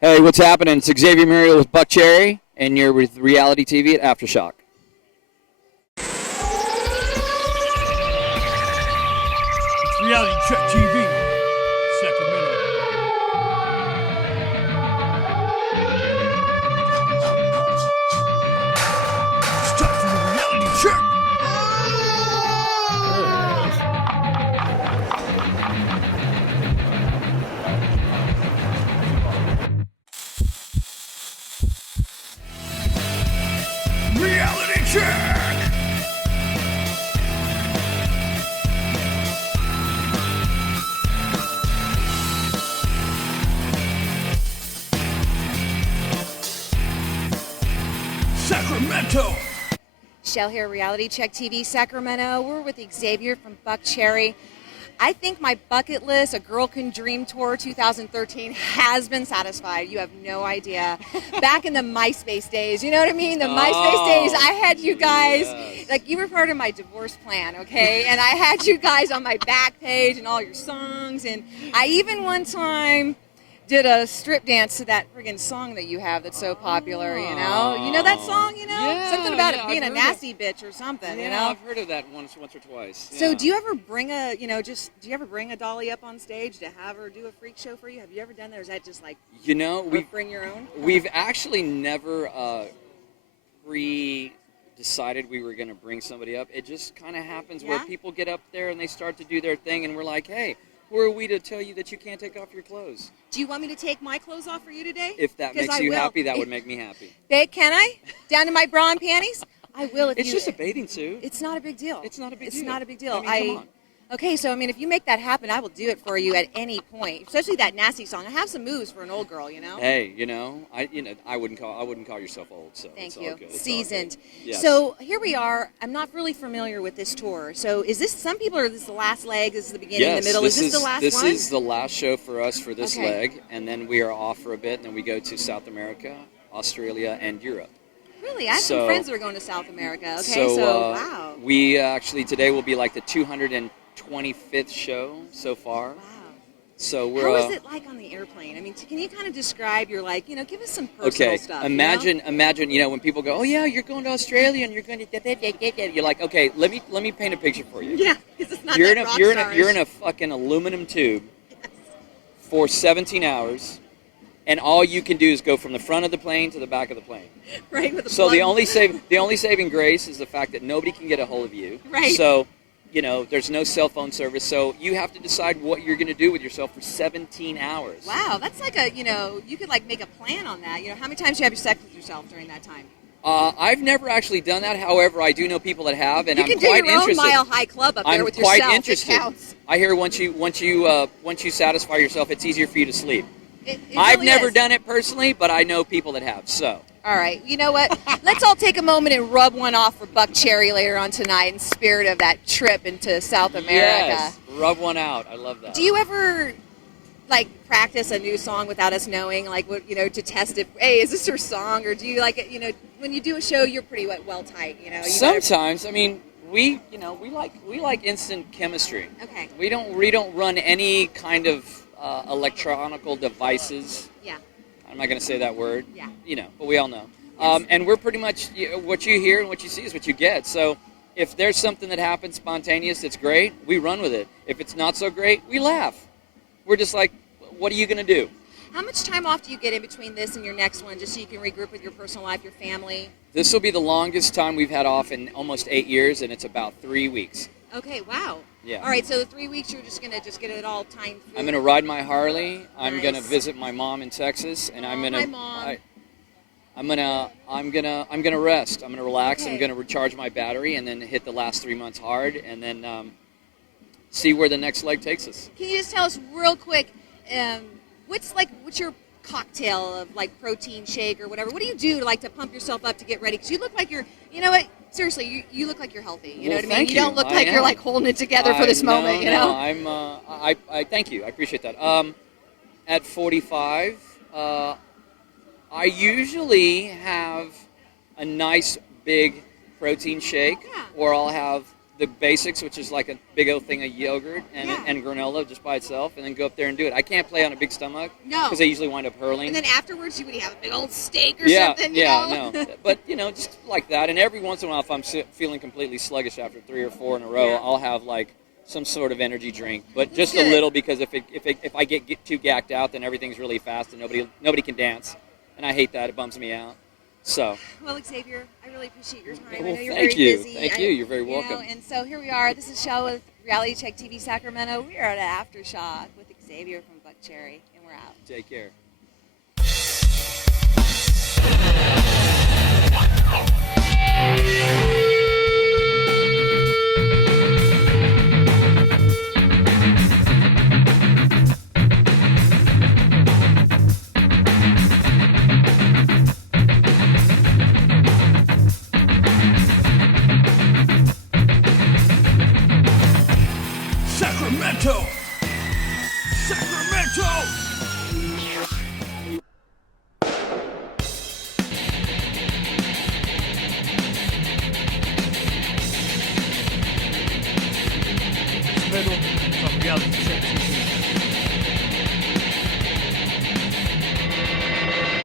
Hey, what's happening? It's Xavier Muriel with Buckcherry, and you're with reality TV at Aftershock. Reality Check TV, Sacramento. It's time for the reality check. Reality check. Sacramento. Shell here, Reality Check TV, Sacramento. We're with Xavier from Buckcherry. I think my bucket list, A Girl Can Dream Tour 2013, has been satisfied. You have no idea. Back in the MySpace days, you know what I mean? The MySpace days, I had you guys, like you were part of my divorce plan, okay? And I had you guys on my back page and all your songs. And I even one time did a strip dance to that friggin' song that you have that's so popular, you know? You know that song, you know? Yeah, something about yeah, it being I've a heard nasty bitch or something, you know? I've heard of that once or twice. So Yeah. do you ever bring a, do you ever bring a dolly up on stage to have her do a freak show for you? Have you ever done that, or is that just like, we bring your own? we've actually never decided we were going to bring somebody up. It just kind of happens where Yeah? people get up there and they start to do their thing, and we're like, hey, who are we to tell you that you can't take off your clothes? Do you want me to take my clothes off for you today? If that 'Cause makes I you will. happy, that would make me happy. Can I? Down to my bra and panties? I will if It's you... just a bathing suit. It's not a big deal. It's not a big It's deal. not a big deal. I mean, come on. Okay, so I mean, if you make that happen, I will do it for you at any point. Especially that nasty song. I have some moves for an old girl, you know. Hey, I wouldn't call yourself old, so Thank it's you. all good. It's all Seasoned. good. Yes. So here we are. I'm not really familiar with this tour. So is this, some people are, this is the last leg, this is the beginning, yes, the middle. Is this the last this one? is the last show for us for this Okay. leg, and then we are off for a bit, and then we go to South America, Australia, and Europe. Really? I have some friends that are going to South America. Okay, so wow. We actually, today will be like the 225th show so far. Wow. So we're. How is it like on the airplane? I mean, can you kind of describe your, like, give us some personal Okay, stuff. imagine, when people go, oh yeah, you're going to Australia and you're going to, you're like, okay, let me paint a picture for you. Yeah, because it's not You're that you're in a fucking aluminum tube for 17 hours, and all you can do is go from the front of the plane to the back of the plane. right, with the So the plug. only saving grace is the fact that nobody can get a hold of you. Right. So, there's no cell phone service. So you have to decide what you're going to do with yourself for 17 hours. Wow, that's like a, you could like make a plan on that. How many times do you have sex with yourself during that time? I've never actually done that. However, I do know people that have, and You I'm can do quite your own interested. Mile High Club up there I'm with quite yourself. interested. It counts. I hear once you satisfy yourself, it's easier for you to sleep. It I've really never is. done it personally, but I know people that have. So. All right, you know what? Let's all take a moment and rub one off for Buckcherry later on tonight in spirit of that trip into South America. Yes, rub one out. I love that. Do you ever like practice a new song without us knowing, like to test it? Hey, is this your song, or do you like it? When you do a show, you're pretty well tight. You Sometimes, I mean, we like instant chemistry. Okay. We don't run any kind of electronical devices. Yeah. I'm not going to say that word. Yeah. But we all know. Yes. And we're pretty much, what you hear and what you see is what you get. So if there's something that happens spontaneous that's great, we run with it. If it's not so great, we laugh. We're just like, what are you going to do? How much time off do you get in between this and your next one, just so you can regroup with your personal life, your family? This will be the longest time we've had off in almost 8 years, and it's about 3 weeks. Okay, wow. Yeah. All right, so the 3 weeks you're just gonna get it all timed through. I'm going to ride my Harley. I'm Nice. going to visit my mom in Texas, and I'm going to. Hi, Mom. I'm gonna rest. I'm gonna relax. Okay. I'm gonna recharge my battery, and then hit the last 3 months hard, and then see where the next leg takes us. Can you just tell us real quick, what's your cocktail of like protein shake or whatever? What do you do to pump yourself up to get ready? Because you look like seriously, you look like you're healthy. You know what I mean? Thank You don't look like you're like holding it together for this moment. No, I thank you. I appreciate that. At 45, I usually have a nice big protein shake, Yeah. or I'll have the basics, which is like a big old thing of yogurt and, Yeah. and granola just by itself, and then go up there and do it. I can't play on a big stomach No. because I usually wind up hurling. And then afterwards, you would have a big old steak or yeah, something. yeah, no. But, just like that. And every once in a while, if I'm feeling completely sluggish after 3 or 4 in a row, Yeah. I'll have like some sort of energy drink, but just good. a little, because if I get too gacked out, then everything's really fast and nobody can dance, and I hate that. It bums me out. So. Well, Xavier, I really appreciate your time. Well, I know you're thank very you. busy. Thank you. You're very welcome. And so here we are. This is Shell with Reality Check TV Sacramento. We are at Aftershock with Xavier from Buckcherry, and we're out. Take care. Sacramento! Sacramento! Middle from Reality Check TV.